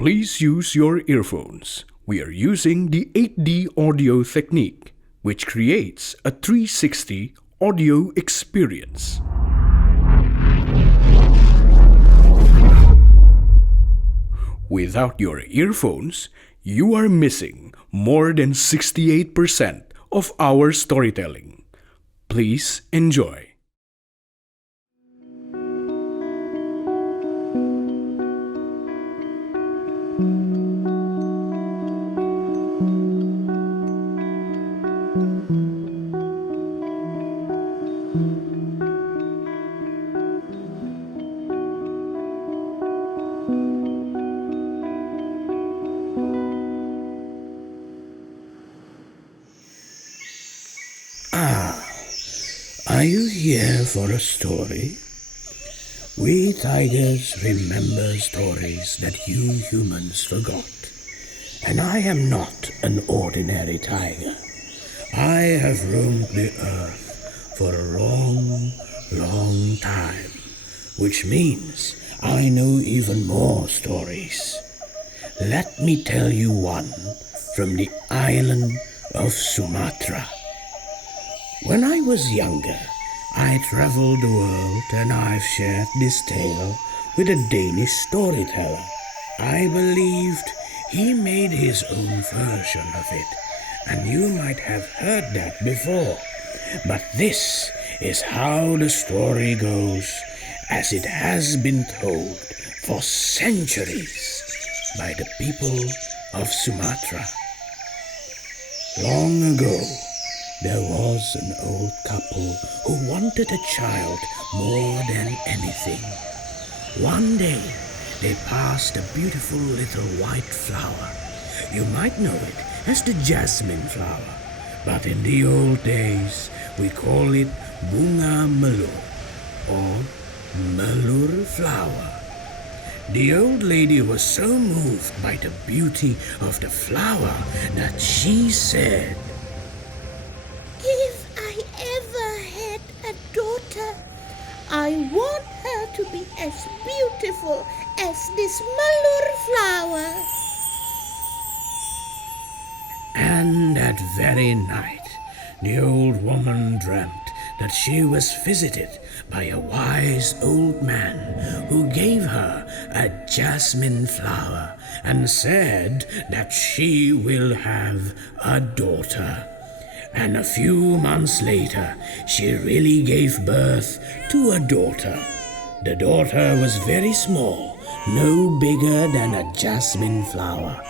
Please use your earphones. We are using the 8D audio technique, which creates a 360 audio experience. Without your earphones, you are missing more than 68% of our storytelling. Please enjoy. Are you here for a story? We tigers remember stories that you humans forgot. And I am not an ordinary tiger. I have roamed the earth for a long, long time, which means I know even more stories. Let me tell you one from the island of Sumatra. When I was younger, I traveled the world and I've shared this tale with a Danish storyteller. I believed he made his own version of it, and you might have heard that before. But this is how the story goes, as it has been told for centuries by the people of Sumatra. Long ago, there was an old couple who wanted a child more than anything. One day, they passed a beautiful little white flower. You might know it as the jasmine flower, but in the old days, we call it Bunga Melur, or Melur flower. The old lady was so moved by the beauty of the flower that she said, I want her to be as beautiful as this Melur flower. And that very night, the old woman dreamt that she was visited by a wise old man who gave her a jasmine flower and said that she will have a daughter. And a few months later, she really gave birth to a daughter. The daughter was very small, no bigger than a jasmine flower.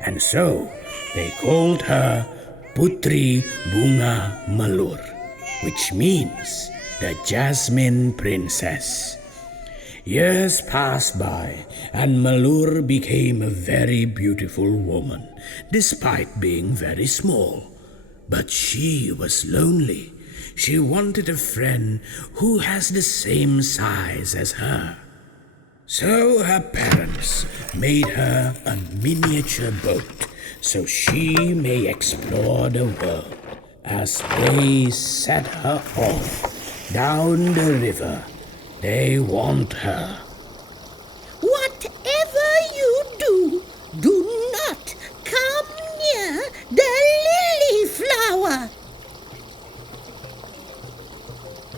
And so they called her Putri Bunga Melur, which means the Jasmine Princess. Years passed by, and Melur became a very beautiful woman, despite being very small. But she was lonely. She wanted a friend who has the same size as her. So her parents made her a miniature boat so she may explore the world. As they set her off down the river, they warned her. Whatever you do, do not come near the lily flower.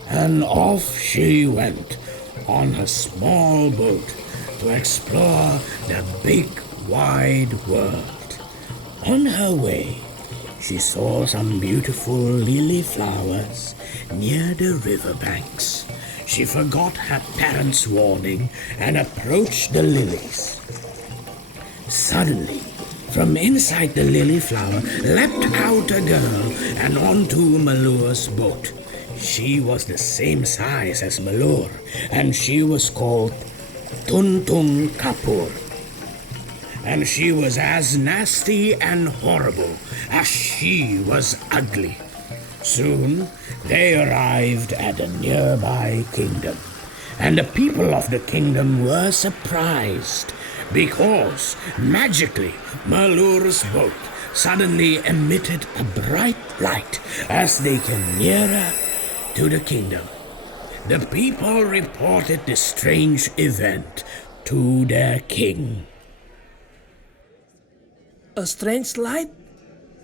And off she went on her small boat to explore the big wide world. On her way, she saw some beautiful lily flowers near the river banks. She forgot her parents' warning and approached the lilies. Suddenly, from inside the lily flower leapt out a girl and onto Melur's boat. She was the same size as Melur, and she was called Tuntung Kapur. And she was as nasty and horrible as she was ugly. Soon they arrived at a nearby kingdom, and the people of the kingdom were surprised because magically Melur's boat suddenly emitted a bright light as they came nearer to the kingdom. The people reported this strange event to their king. A strange light?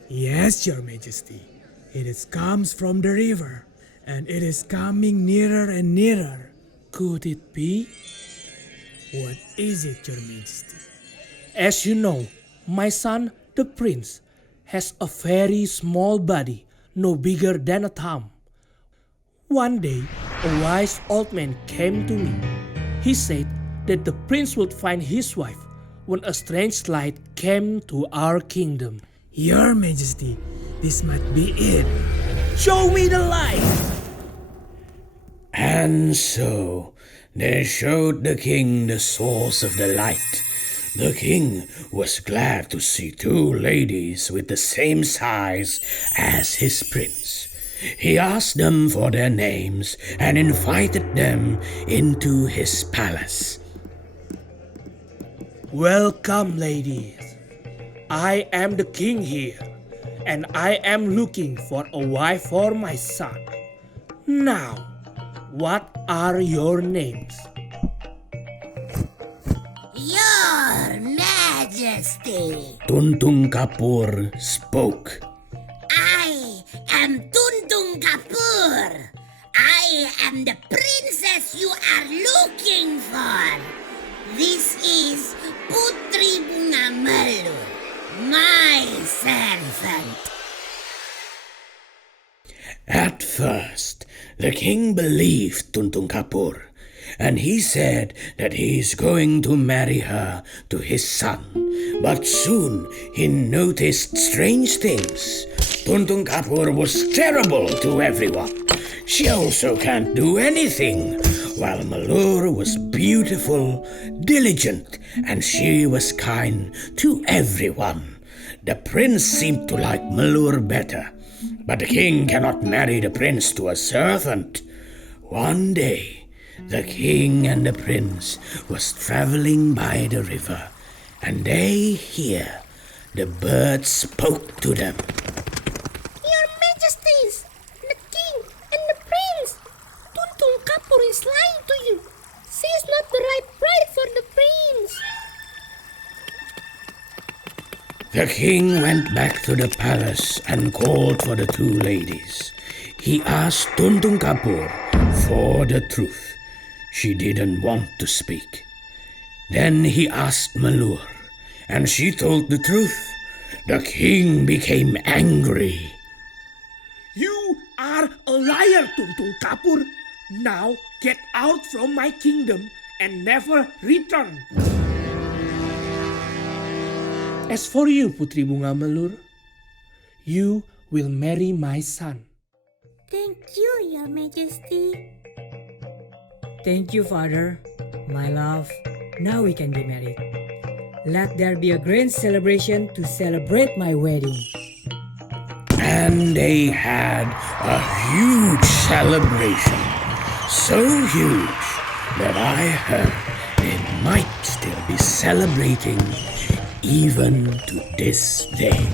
Yes, Your Majesty. It comes from the river, and it is coming nearer and nearer. Could it be? What is it, Your Majesty? As you know, my son, the prince, has a very small body, no bigger than a thumb. One day, a wise old man came to me. He said that the prince would find his wife when a strange light came to our kingdom. Your Majesty, this might be it. Show me the light! And so they showed the king the source of the light. The king was glad to see two ladies with the same size as his prince. He asked them for their names and invited them into his palace. Welcome, ladies. I am the king here, and I am looking for a wife for my son. Now, what are your names? Your Majesty, Tuntung Kapur spoke. I am Tuntung Kapur. I am the princess you are looking for. This is Putri Bunga Melur, my servant. At first, the king believed Tuntung Kapur, and he said that he is going to marry her to his son. But soon he noticed strange things. Tuntung Kapur was terrible to everyone. She also can't do anything, while Melur was beautiful, diligent, and she was kind to everyone. The prince seemed to like Melur better, but the king cannot marry the prince to a servant. One day, the king and the prince was traveling by the river, and they hear the birds spoke to them. Your Majesties, the king and the prince. Tuntung Kapur is lying to you. She is not the right bride for the prince. The king went back to the palace and called for the two ladies. He asked Tuntung Kapur for the truth. She didn't want to speak. Then he asked Melur, and she told the truth. The king became angry. You are a liar, Tuntung Kapur. Now get out from my kingdom and never return. As for you, Putri Bunga Melur, you will marry my son. Thank you, Your Majesty. Thank you, Father. My love, now we can be married. Let there be a grand celebration to celebrate my wedding. And they had a huge celebration. So huge that I heard they might still be celebrating even to this day.